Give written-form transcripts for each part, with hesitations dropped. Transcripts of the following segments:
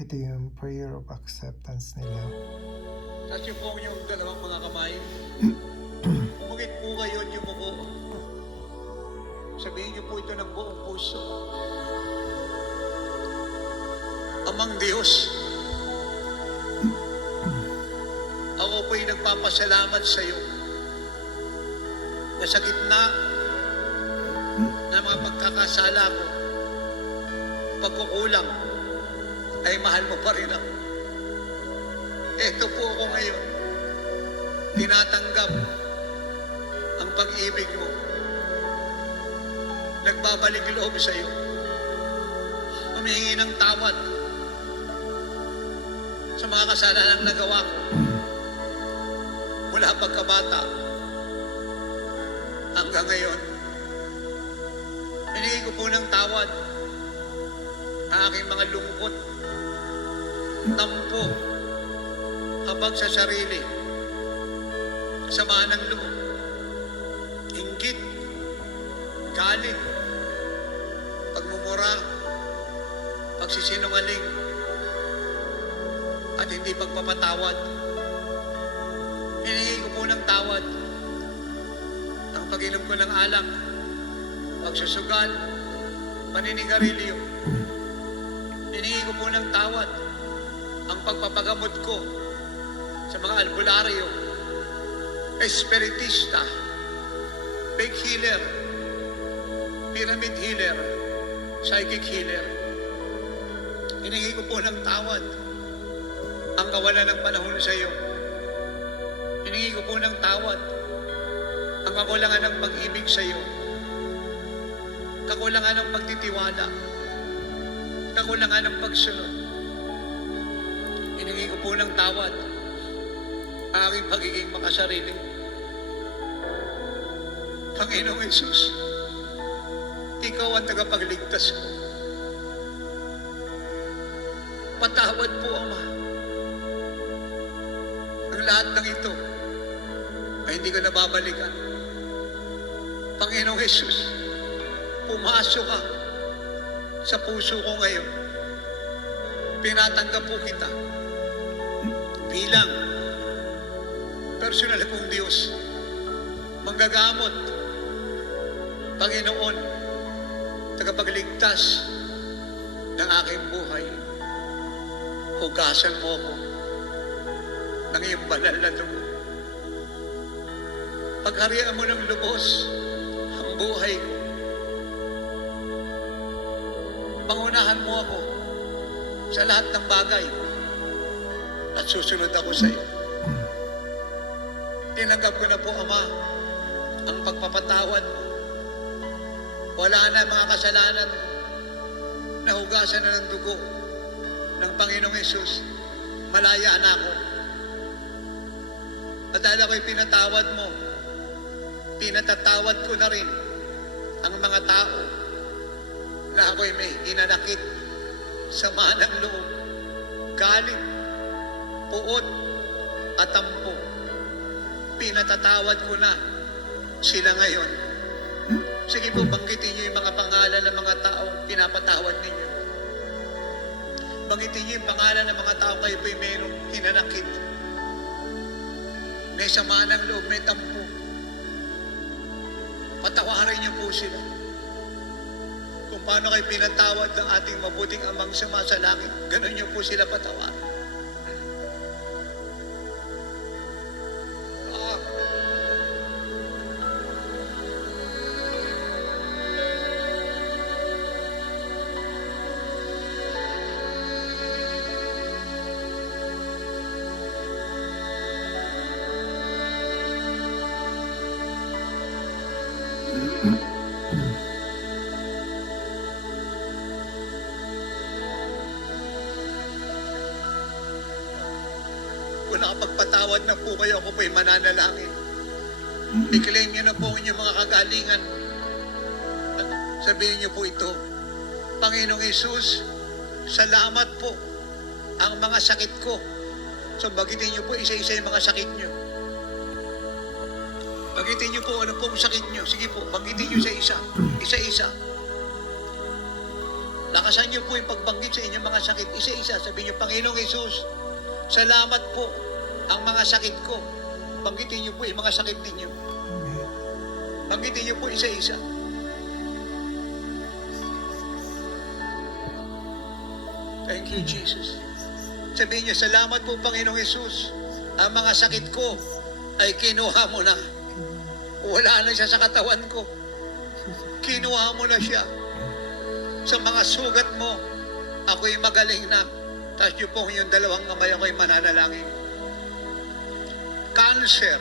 Ito yung prayer of acceptance nila. Tapos yung po yung dalawang mga kamay. Umagit po kayo at yumuko. Sabihin niyo po ito ng buong puso. Amang Diyos, ako po'y nagpapasalamat sa iyo na sa gitna ng mga pagkakasala ko, pagkukulang, ay mahal mo pa rin ako. Ito po ako ngayon, tinatanggap ang pag-ibig mo. Nagbabalik loob sa iyo. Humihingi ng tawad sa mga kasalanang nagawa ko. Mula pagkabata hanggang ngayon. Hiningi ko po ng tawad ang aking mga lungkot, tampo, habag sa sarili, sama ng loob, inggit, galit, pagmumura, pagsisinungaling, at hindi pagpapatawad. Hiningi ko po ng tawad ang pag-inom ko ng alak, pagsusugal, paninigarilyo. Hiningi ko po ng tawad ang pagpapagamot ko sa mga albularyo, espiritista, fake healer, pyramid healer, psychic healer. Hiningi ko po ng tawad ang kawalan ng panahon sa iyo. Hiningi ko po ng tawad ang kakulangan ng pag-ibig sa iyo, kakulangan ng pagtitiwala, kakulangan ng pagsunod. Hiningi ko po ng tawad ang aking pagiging makasarili. Panginoong Hesus, ikaw ang tagapagligtas ko. Patawad po, Ama. Ang lahat ng ito ay hindi ko nababalikan. Panginoong Hesus, pumasok ka sa puso ko ngayon. Pinatanggap po kita bilang personal kong Diyos, manggagamot, Panginoon, tagapagligtas ng aking buhay. Hugasan mo ako ng iyong banal na dugo. Pagharian mo ng lubos ang buhay ko. Pangunahan mo ako sa lahat ng bagay at susunod ako sa iyo. Tinanggap ko na po, Ama, ang pagpapatawad mo. Wala na mga kasalanan mo. Nahugasan na ng dugo ng Panginoong Hesus. Malaya na ako. At dahil ako'y pinatawad mo, pinatatawad ko na rin ang mga tao na ako'y may inanakit, sama ng loob, galit, puot, at tampo. Pinatatawad ko na sila ngayon. Sige po, banggitin niyo yung mga pangalan ng mga taong pinapatawad ninyo. Banggitin niyo yung pangalan ng mga taong kayo po'y mayroong hinanakit. May sama ng loob, may tampo. Patawarin niyo po sila. Kung paano kayo pinatawad ng ating mabuting amang sama sa langit, ganun niyo po sila patawarin. Kung nakapagpatawad na po kayo, ako po'y mananalangin. I-claim niyo na po ang inyong mga kagalingan. At sabihin niyo po ito, Panginoong Hesus, salamat po ang mga sakit ko. So bagitin niyo po isa-isa yung mga sakit niyo. Bagitin niyo po ano pong sakit niyo. Sige po, bagitin niyo isa-isa. Isa-isa. Lakasan niyo po yung pagbanggit sa inyong mga sakit. Isa-isa, sabihin niyo, Panginoong Jesus, salamat po ang mga sakit ko. Banggitin niyo po yung mga sakit ninyo. Amen. Banggitin niyo po isa-isa. Thank you, Jesus. Sabihin niyo, salamat po, Panginoong Jesus. Ang mga sakit ko ay kinuha mo na. Wala na siya sa katawan ko. Kinuha mo na siya. Sa mga sugat mo, ako'y magaling na. Taas niyo po yung dalawang kamay, ako'y mananalangin. Cancer,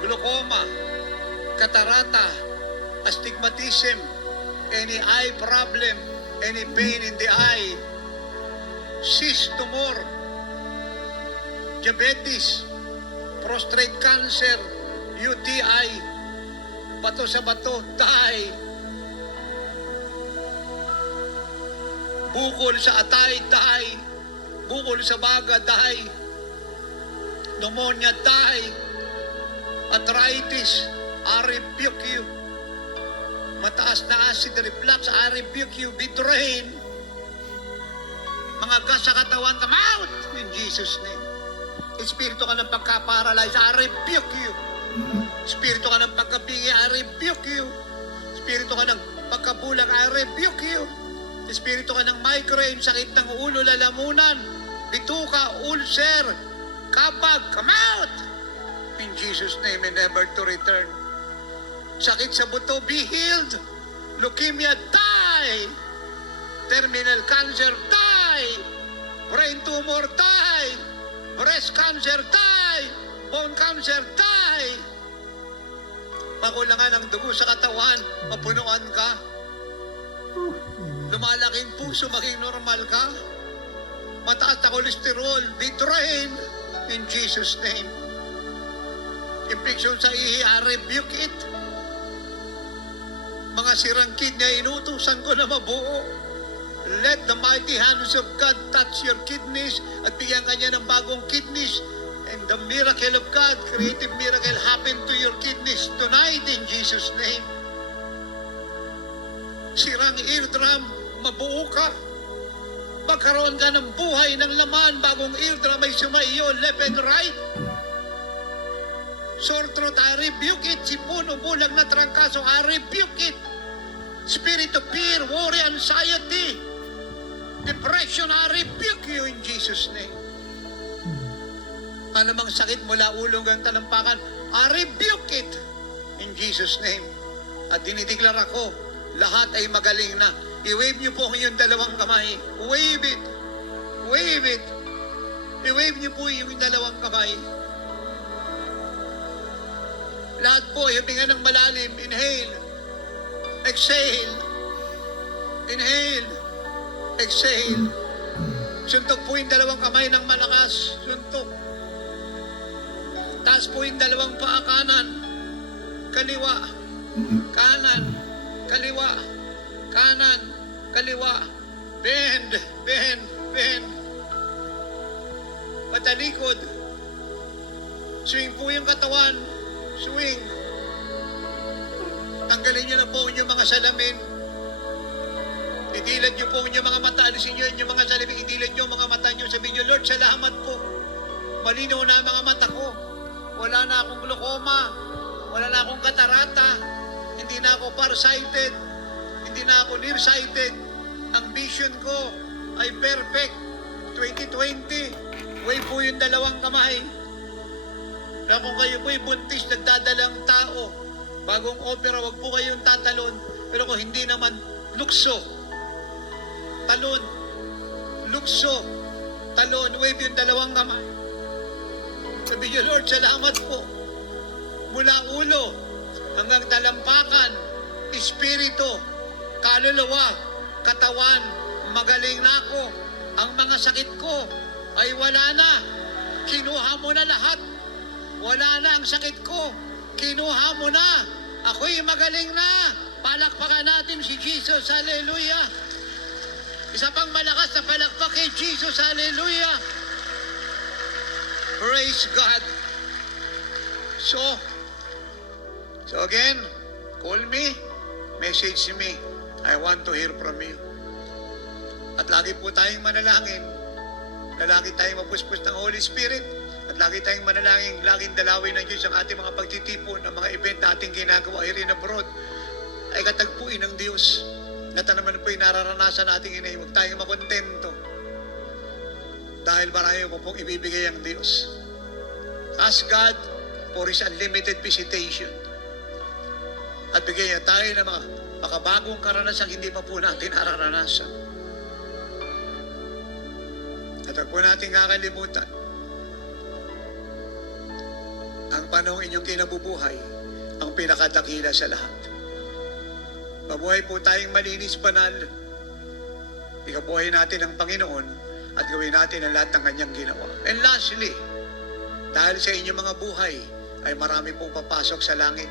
glaucoma, catarata, astigmatism, any eye problem, any pain in the eye, cyst tumor, diabetes, prostate cancer, UTI, bato sa bato, die, bukol sa atay, die, bukol sa baga, die, pneumonia, die, arthritis, I rebuke you. Mataas na acid reflux, I rebuke you. Be drained. Mga gas sa katawan, come out in Jesus' name. Espiritu ka ng pagka-paralyze, I rebuke you. Espiritu ka ng pagkabingi, I rebuke you. Espiritu ka ng pagkabulag, I rebuke you. Espiritu ka ng migraine, sakit ng ulo, lalamunan, bituka, ulcer, kapag, come out! In Jesus' name and never to return. Sakit sa buto, be healed. Leukemia, die. Terminal cancer, die. Brain tumor, die. Breast cancer, die. Bone cancer, die. Makulangan ng dugo sa katawan, mapunuan ka. Lumalaking puso, maging normal ka. Mataas na kolesterol, be drained in Jesus' name. Infection sa ihi, I rebuke it. Mga sirang kidney, inutusan ko na mabuo. Let the mighty hands of God touch your kidneys at bigyan kanya ng bagong kidneys. And the miracle of God, creative miracle, happen to your kidneys tonight in Jesus' name. Sirang eardrum, mabuo ka. Magkaroon ka ng buhay ng laman, bagong eardrum ay sumaiyo, left and right. Sore throat, I rebuke it. Sipon, bulag na trangkaso, I rebuke it. Spirit of fear, worry, anxiety, depression, I rebuke you in Jesus' name. Anumang sakit mula ulo hanggang talampakan, I rebuke it in Jesus' name. At dinideklara ko, lahat ay magaling na. I-wave niyo po yung dalawang kamay. Wave it. Wave it. I-wave niyo po yung dalawang kamay. Lahat po, hininga ng malalim. Inhale. Exhale. Inhale. Exhale. Suntok po yung dalawang kamay ng malakas. Suntok. Taas po yung dalawang paa, kanan. Kaliwa. Kanan. Kaliwa. Kanan. Kaliwa. Bend. Bend. Bend. Patalikod. Swing po yung katawan. Swing. Tanggalin niyo na po inyong mga salamin. Idilad niyo po inyong mga mata. Alisin niyo inyong mga salamin. Idilad niyo mga mata niyo. Sabihin niyo, Lord, salamat po. Malinaw na ang mga mata ko. Wala na akong glaucoma. Wala na akong katarata. Hindi na ako farsighted. Hindi na ako nearsighted. Ang vision ko ay perfect. 2020. Wave po yung dalawang kamay. Na kung kayo po'y buntis, nagdadalang tao, bagong opera, wag po kayong tatalon. Pero kung hindi naman, lukso, talon, lukso, talon, wave yung dalawang kamay. Sabi niyo, Lord, salamat po. Mula ulo hanggang talampakan, espiritu, kaluluwa, katawan, magaling na ako. Ang mga sakit ko ay wala na. Kinuha mo na lahat. Wala na ang sakit ko. Kinuha mo na. Ako'y magaling na. Palakpakan natin si Jesus. Hallelujah. Isa pang malakas na palakpak kay Jesus. Hallelujah. Praise God. So again, call me, message me. I want to hear from you. At lagi po tayong manalangin na lagi tayong mapuspos ng Holy Spirit at lagi tayong manalangin, laging dalawin ng Diyos ang ating mga pagtitipon ng mga event na ating ginagawa here in abroad ay katagpuin ng Diyos. Na naman po yung nararanasan nating inay, huwag tayong makontento dahil marami po pong ibibigay ang Diyos. Ask God for His unlimited visitation at bigyan niya tayo ng mga makabagong karanasan hindi pa po natin nararanasan. At huwag po natin kakalimutan ang panahong inyong kinabubuhay ang pinakadakila sa lahat. Mabuhay po tayong malinis, banal. Ikabuhay natin ang Panginoon at gawin natin ang lahat ng Kanyang ginawa. And lastly, dahil sa inyong mga buhay ay marami pong papasok sa langit.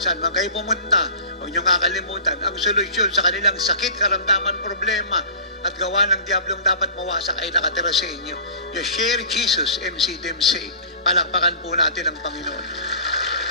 Saan man kayo pumunta, huwag niyong kakalimutan ang solusyon sa kanilang sakit, karamdaman, problema at gawa ng diablong dapat mawasak ay nakatira sa inyo. You share Jesus and see them saved. Palakpakan po natin ang Panginoon.